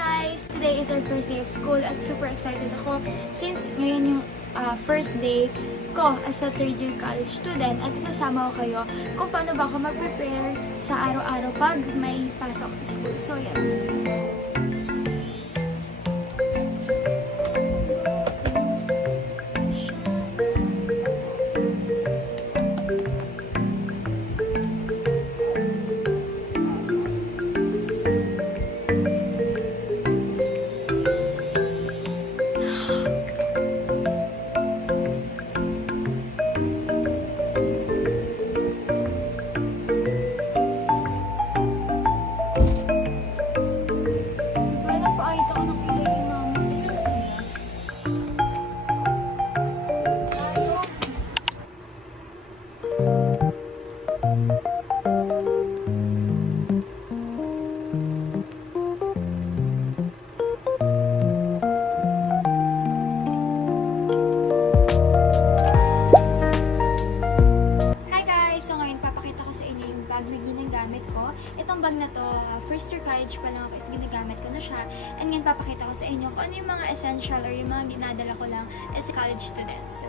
guys! Today is our first day of school at super excited ako since ngayon yung first day ko as a third year college student at isasama ko kayo kung paano ba ako mag-prepare sa araw-araw pag may pasok sa school. So, yan. Itong bag na to, first year college pa lang ako is ginagamit ko na siya. And ngayon papakita ko sa inyo kung ano yung mga essential or yung mga ginadala ko lang as a college student. So,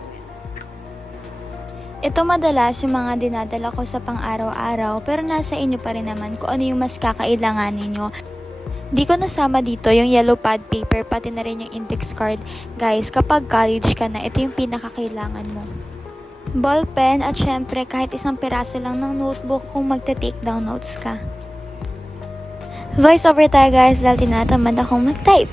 ito madalas yung mga dinadala ko sa pang-araw-araw pero nasa inyo pa rin naman kung ano yung mas kakailanganin nyo. Di ko nasama dito yung yellow pad paper pati na rin yung index card. Guys, kapag college ka na, ito yung pinakakailangan mo. Ball pen at syempre kahit isang piraso lang ng notebook kung magta-take down notes ka. Voice over tayo guys dahil tinatamad akong mag-type.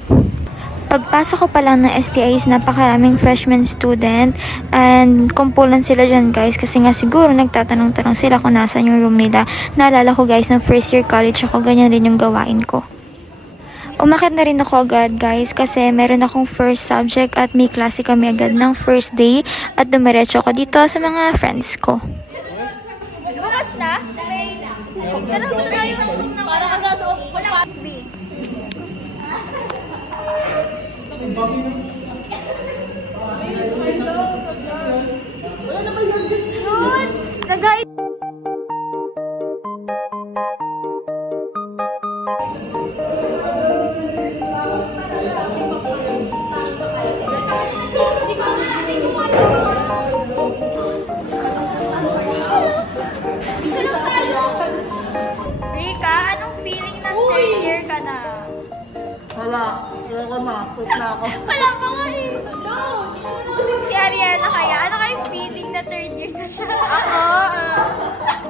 Pagpasok ko pa lang ng STIs, napakaraming freshman student and kumpulan sila dyan guys kasi nga siguro nagtatanong-tanong sila kung nasan yung room nila. Naalala ko guys ng first year college ako, ganyan rin yung gawain ko. Umakit na rin ako agad guys kasi meron akong first subject at may klase kami agad ng first day at dumiretso ako dito sa mga friends ko. Bukas na? Pero mo na yung para ka na sa B. Wala na ba yun? Nagay! Rika, anong feeling na third year ka na? Wala. Wala ko na. Quit na ako. Wala pa nga eh. No! Si Ariana kaya, ano kayong feeling na third year na siya? Ako,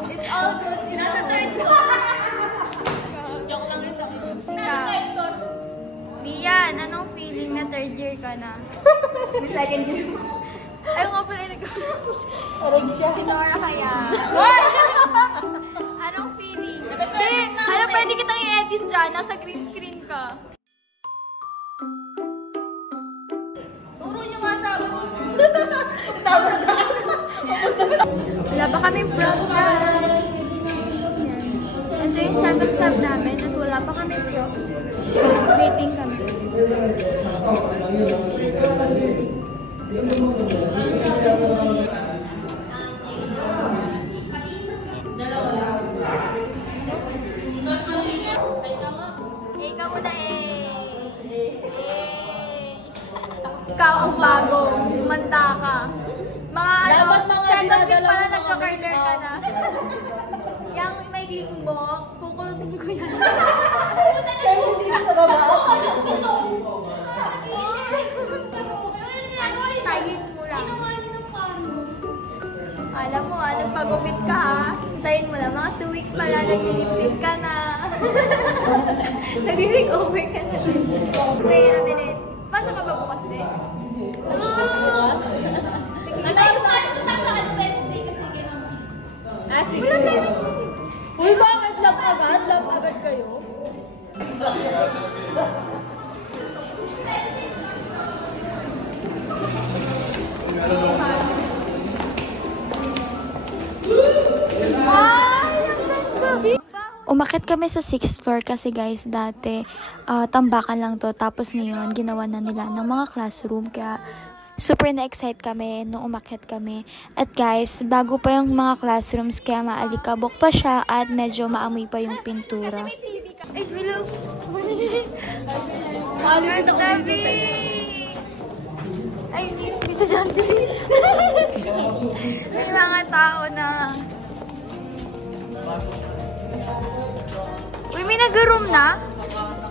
It's all good. Nasa third year. Joke lang isa. Ikaw. Lian, anong feeling na third year ka na? May second year mo. Ay, nga pala yung Parang siya. Si Nora kaya. Anong feeling? Ano pwede kitang i-edit dyan? Nasa green screen ka. Turo nyo nga sa akin. Wala ba kami prof na? Ito yung sagot sub namin at wala pa kami prof. Waiting kami. Ikaw muna Ikaw ang bago. Manda ka. Mga second week pa na nagka-carter ka na. Yung may linggo, kukulutin ko yan. Tayin mo lang. Alam mo nagpagupit ka Tayin mo lang, mga 2 weeks pa lang, nag-lip ka na. Nag-make-over ka na. Wait a minute. Basa ka ba bukas, be? Natayin ko sa Wednesday kasi kay Mami. Sige. Wala tayo Wednesday. Uy, bakit? Love agad? Love agad kayo? Umakit kami sa 6th floor kasi guys, dati tambakan lang to. Tapos ngayon, ginawa na nila ng mga classroom. Kaya Super na-excite kami nung umakyat kami. At guys, bago pa yung mga classrooms, kaya maalikabok pa siya at medyo maamoy pa yung pintura. Ay, hello. Alis na Gabi! Ay, bisa dyan, please. May mga tao na. Uy, may nag-room na?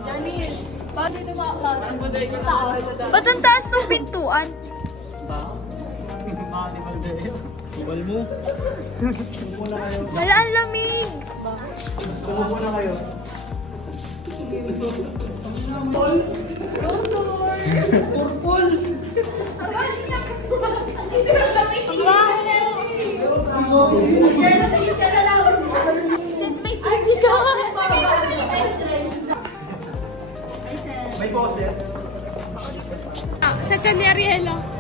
Janice, paano ito makakataas? Ba't ang taas ng pintuan? Bal mo. Wala, ang lamig. Umupo na kayo. Since may TV ka. May faucet. Sa Chaneriela.